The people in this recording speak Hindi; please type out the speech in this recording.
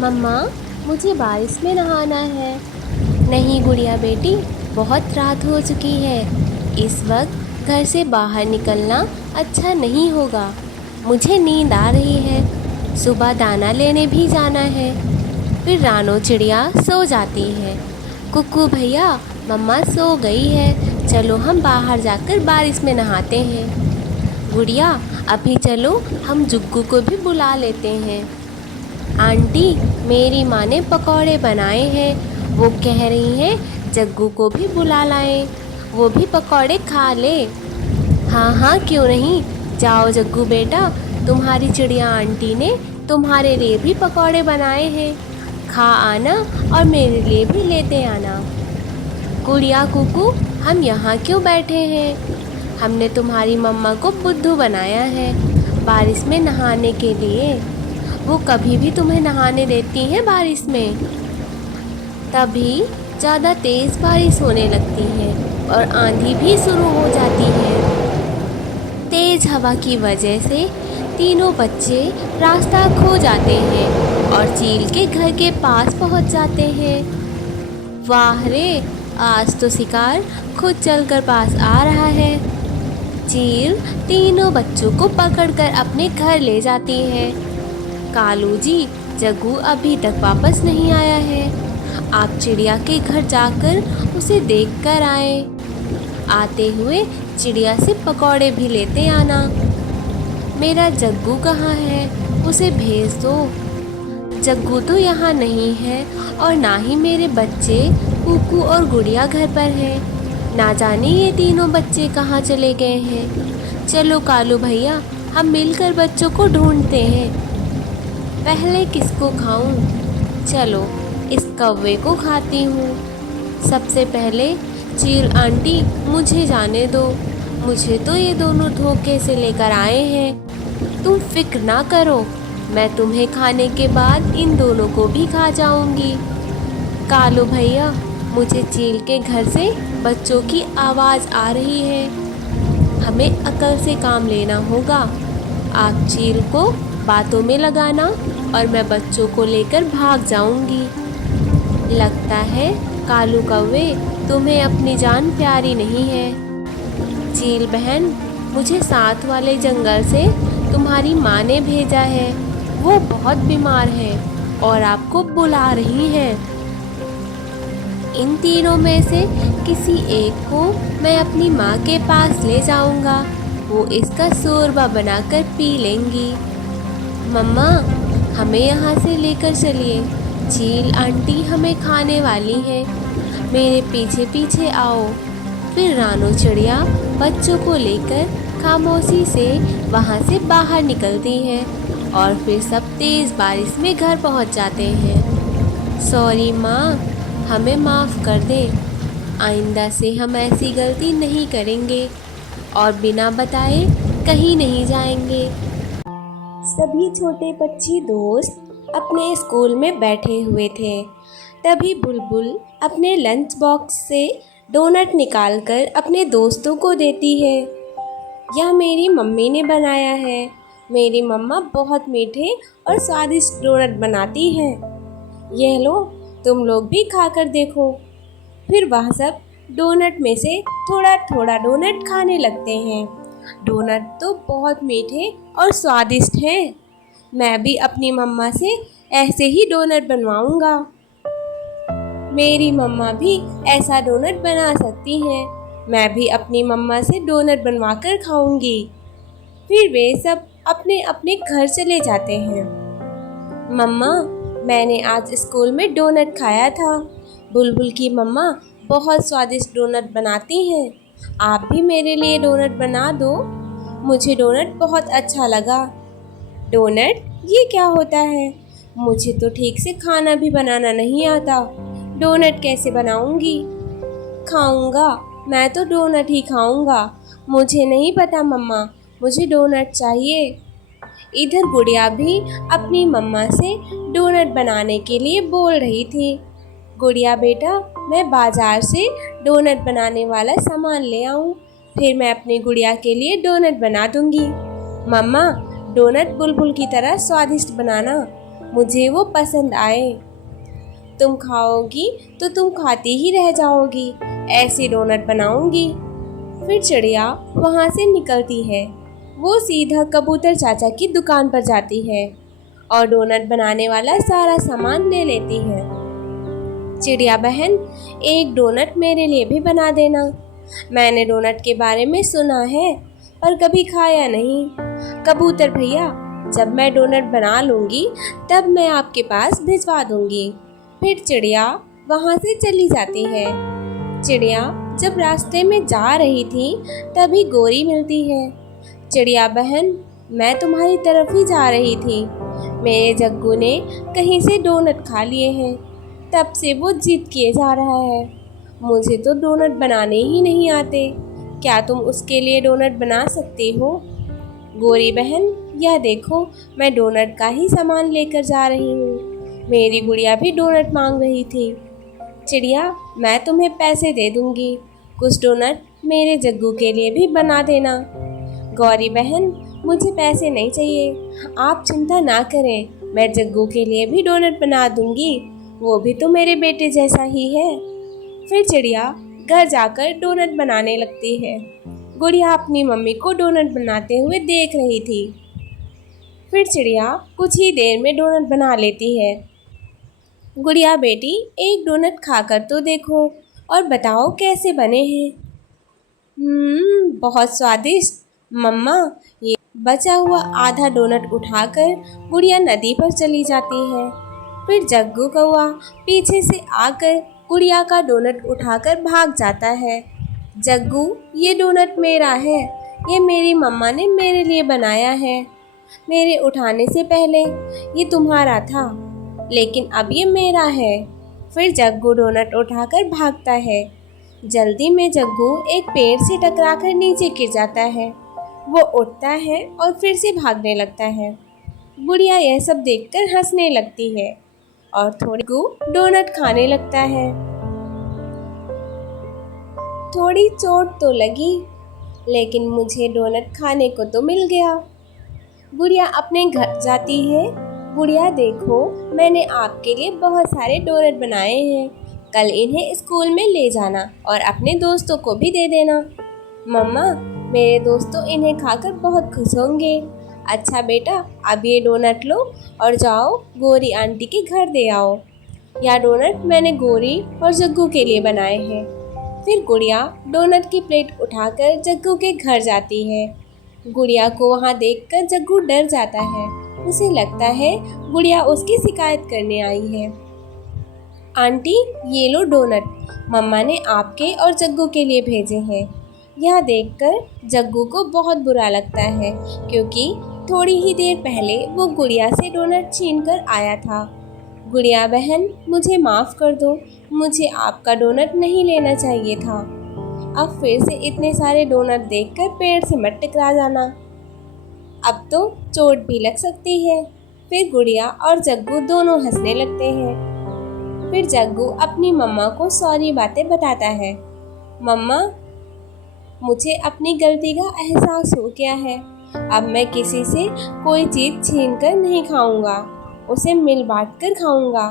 मम्मा, मुझे बारिश में नहाना है। नहीं गुड़िया बेटी, बहुत रात हो चुकी है। इस वक्त घर से बाहर निकलना अच्छा नहीं होगा। मुझे नींद आ रही है। सुबह दाना लेने भी जाना है। फिर रानो चिड़िया सो जाती है। कुक्कू भैया, मम्मा सो गई है। चलो हम बाहर जाकर बारिश में नहाते हैं। गुड़िया, अभी चलो हम जुग्गू को भी बुला लेते हैं। आंटी, मेरी माँ ने पकौड़े बनाए हैं। वो कह रही हैं जग्गू को भी बुला लाएं, वो भी पकौड़े खा ले। हाँ हाँ, क्यों नहीं। जाओ जग्गू बेटा, तुम्हारी चिड़िया आंटी ने तुम्हारे लिए भी पकौड़े बनाए हैं। खा आना और मेरे लिए भी लेते आना। गुड़िया कुकू, हम यहाँ क्यों बैठे हैं? हमने तुम्हारी मम्मा को बुद्धू बनाया है बारिश में नहाने के लिए। वो कभी भी तुम्हें नहाने देती हैं बारिश में। तभी ज़्यादा तेज़ बारिश होने लगती है और आंधी भी शुरू हो जाती है। तेज़ हवा की वजह से तीनों बच्चे रास्ता खो जाते हैं और चील के घर के पास पहुंच जाते हैं। वाह रे, आज तो शिकार खुद चलकर पास आ रहा है। चील तीनों बच्चों को पकड़कर अपने घर ले जाती है। कालू जी, जग्गू अभी तक वापस नहीं आया है। आप चिड़िया के घर जाकर उसे देख कर आए। आते हुए चिड़िया से पकौड़े भी लेते आना। मेरा जग्गू कहाँ है? उसे भेज दो। जग्गू तो यहाँ नहीं है और ना ही मेरे बच्चे कुकू और गुड़िया घर पर हैं। ना जाने ये तीनों बच्चे कहाँ चले गए हैं। चलो कालू भैया, हम मिलकर बच्चों को ढूंढते हैं। पहले किसको खाऊं? चलो, इस कौवे को खाती हूँ। सबसे पहले चील आंटी, मुझे जाने दो। मुझे तो ये दोनों धोखे से लेकर आए हैं। तुम फिक्र ना करो, मैं तुम्हें खाने के बाद इन दोनों को भी खा जाऊंगी। कालू भैया, मुझे चील के घर से बच्चों की आवाज़ आ रही है। हमें अकल से काम लेना होगा। आप चील को बातों में लगाना और मैं बच्चों को लेकर भाग जाऊंगी। लगता है कालू कौवे, तुम्हें अपनी जान प्यारी नहीं है। चील बहन, मुझे साथ वाले जंगल से तुम्हारी माँ ने भेजा है। वो बहुत बीमार है और आपको बुला रही है। इन तीनों में से किसी एक को मैं अपनी माँ के पास ले जाऊंगा। वो इसका शोरबा बनाकर पी लेंगी। मम्मा, हमें यहाँ से लेकर चलिए। चील आंटी हमें खाने वाली है। मेरे पीछे पीछे आओ। फिर रानो चिड़िया बच्चों को लेकर खामोशी से वहाँ से बाहर निकलती है और फिर सब तेज़ बारिश में घर पहुँच जाते हैं। सॉरी माँ, हमें माफ़ कर दें। आइंदा से हम ऐसी गलती नहीं करेंगे और बिना बताए कहीं नहीं जाएंगे। सभी छोटे पक्षी दोस्त अपने स्कूल में बैठे हुए थे। तभी बुलबुल अपने लंच बॉक्स से डोनट निकालकर अपने दोस्तों को देती है। यह मेरी मम्मी ने बनाया है। मेरी मम्मा बहुत मीठे और स्वादिष्ट डोनट बनाती हैं। यह लो, तुम लोग भी खाकर देखो। फिर वह सब डोनट में से थोड़ा थोड़ा डोनट खाने लगते हैं। डोनट तो बहुत मीठे और स्वादिष्ट हैं। मैं भी अपनी मम्मा से ऐसे ही डोनट बनवाऊंगा। मेरी मम्मा भी ऐसा डोनट बना सकती हैं। मैं भी अपनी मम्मा से डोनट बनवाकर खाऊंगी। फिर वे सब अपने अपने घर चले जाते हैं। मम्मा, मैंने आज स्कूल में डोनट खाया था। बुलबुल की मम्मा बहुत स्वादिष्ट डोनट बनाती हैं। आप भी मेरे लिए डोनट बना दो। मुझे डोनट बहुत अच्छा लगा। डोनट, ये क्या होता है? मुझे तो ठीक से खाना भी बनाना नहीं आता। डोनट कैसे बनाऊंगी? खाऊंगा, मैं तो डोनट ही खाऊंगा। मुझे नहीं पता मम्मा, मुझे डोनट चाहिए। इधर गुड़िया भी अपनी मम्मा से डोनट बनाने के लिए बोल रही थी। गुड़िया बेटा, मैं बाजार से डोनट बनाने वाला सामान ले आऊं, फिर मैं अपनी गुड़िया के लिए डोनट बना दूंगी। मम्मा, डोनट बुलबुल की तरह स्वादिष्ट बनाना। मुझे वो पसंद आए। तुम खाओगी तो तुम खाती ही रह जाओगी, ऐसी डोनट बनाऊंगी। फिर चिड़िया वहाँ से निकलती है। वो सीधा कबूतर चाचा की दुकान पर जाती है और डोनट बनाने वाला सारा सामान ले लेती है। चिड़िया बहन, एक डोनट मेरे लिए भी बना देना। मैंने डोनट के बारे में सुना है पर कभी खाया नहीं। कबूतर भैया, जब मैं डोनट बना लूँगी तब मैं आपके पास भिजवा दूँगी। फिर चिड़िया वहाँ से चली जाती है। चिड़िया जब रास्ते में जा रही थी तभी गोरी मिलती है। चिड़िया बहन, मैं तुम्हारी तरफ ही जा रही थी। मेरे जग्गू ने कहीं से डोनट खा लिए हैं, तब से वो जिद किए जा रहा है। मुझे तो डोनट बनाने ही नहीं आते, क्या तुम उसके लिए डोनट बना सकती हो? गोरी बहन, यह देखो, मैं डोनट का ही सामान लेकर जा रही हूँ। मेरी गुड़िया भी डोनट मांग रही थी। चिड़िया, मैं तुम्हें पैसे दे दूँगी, कुछ डोनट मेरे जग्गू के लिए भी बना देना। गौरी बहन, मुझे पैसे नहीं चाहिए, आप चिंता ना करें, मैं जग्गू के लिए भी डोनट बना दूँगी, वो भी तो मेरे बेटे जैसा ही है। फिर चिड़िया घर जाकर डोनट बनाने लगती है। गुड़िया अपनी मम्मी को डोनट बनाते हुए देख रही थी। फिर चिड़िया कुछ ही देर में डोनट बना लेती है। गुड़िया बेटी, एक डोनट खाकर तो देखो और बताओ कैसे बने हैं। बहुत स्वादिष्ट मम्मा। ये बचा हुआ आधा डोनट उठाकर गुड़िया नदी पर चली जाती है। फिर जग्गू कौआ पीछे से आकर गुड़िया का डोनट उठाकर भाग जाता है। जग्गू, ये डोनट मेरा है, ये मेरी मम्मा ने मेरे लिए बनाया है। मेरे उठाने से पहले ये तुम्हारा था, लेकिन अब ये मेरा है। फिर जग्गू डोनट उठाकर भागता है। जल्दी में जग्गू एक पेड़ से टकराकर नीचे गिर जाता है। वो उठता है और फिर से भागने लगता है। गुड़िया यह सब देखकर हंसने लगती है और थोड़ी डोनट खाने लगता है। थोड़ी चोट तो लगी, लेकिन मुझे डोनट खाने को तो मिल गया। गुड़िया अपने घर जाती है। गुड़िया देखो, मैंने आपके लिए बहुत सारे डोनट बनाए हैं, कल इन्हें स्कूल में ले जाना और अपने दोस्तों को भी दे देना। मम्मा, मेरे दोस्तों इन्हें खाकर बहुत खुश होंगे। अच्छा बेटा, अब ये डोनट लो और जाओ गोरी आंटी के घर दे आओ। यह डोनट मैंने गोरी और जग्गू के लिए बनाए हैं। फिर गुड़िया डोनट की प्लेट उठाकर जग्गू के घर जाती है। गुड़िया को वहाँ देखकर जग्गू डर जाता है। उसे लगता है गुड़िया उसकी शिकायत करने आई है। आंटी, ये लो डोनट, मम्मा ने आपके और जग्गू के लिए भेजे हैं। यह देखकर जग्गू को बहुत बुरा लगता है, क्योंकि थोड़ी ही देर पहले वो गुड़िया से डोनट छीन कर आया था। गुड़िया बहन, मुझे माफ़ कर दो, मुझे आपका डोनट नहीं लेना चाहिए था। अब फिर से इतने सारे डोनट देखकर पेड़ से मत टकरा जाना, अब तो चोट भी लग सकती है। फिर गुड़िया और जग्गू दोनों हंसने लगते हैं। फिर जग्गू अपनी मम्मा को सारी बातें बताता है। मम्मा, मुझे अपनी गलती का एहसास हो गया है, अब मैं किसी से कोई चीज़ छीन कर नहीं खाऊंगा, उसे मिल बांट कर खाऊंगा।